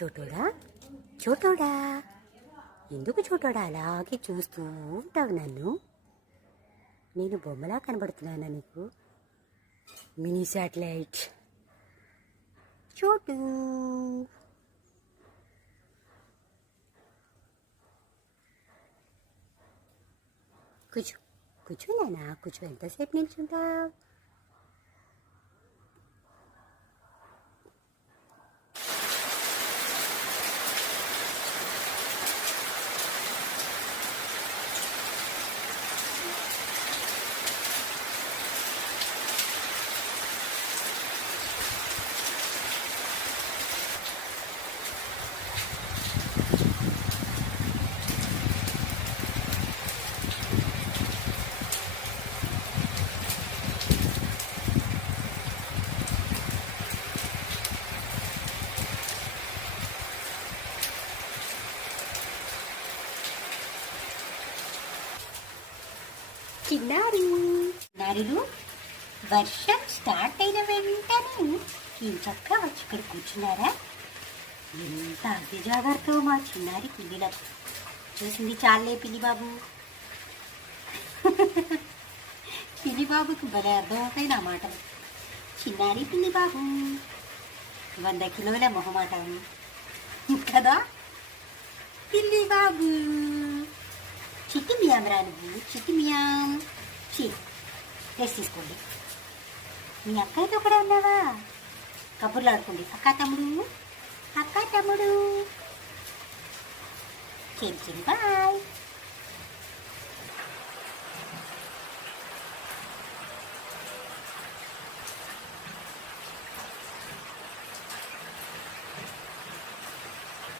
చోటోడా చోటోడా, ఎందుకు చోటోడా అలాగే చూస్తూ ఉంటావు నన్ను? నేను బొమ్మలా కనబడుతున్నానా నీకు? మినీ శాటిలైట్ చోటు. కూర్చో కూర్చో నానా, కూర్చో. ఎంతసేపు నిల్చుంటావు? చిన్నారులు, వర్షం స్టార్ట్ అయిన వెంటనే ఈ చక్క వచ్చి ఇక్కడ కూర్చున్నారా? ఎంత అతి జాగ్రత్త మా చిన్నారి పిల్లిలకు. చూసింది చాలే పిల్లిబాబు. పిల్లిబాబుకు భలే అర్థమవుతాయి నా మాటలు. చిన్నారి పిల్లిబాబు 100 కిలోల మొహమాటం కదా పిల్లిబాబు. చిట్టి మియాం రా నువ్వు, చిట్టి మియాం. రెస్ట్ తీసుకోండి. మీ అక్కయ్యతో కూడా ఉన్నావా? కబుర్లు ఆడుకోండి. అక్క తమ్ముడు, అక్క తమ్ముడు. బాయ్.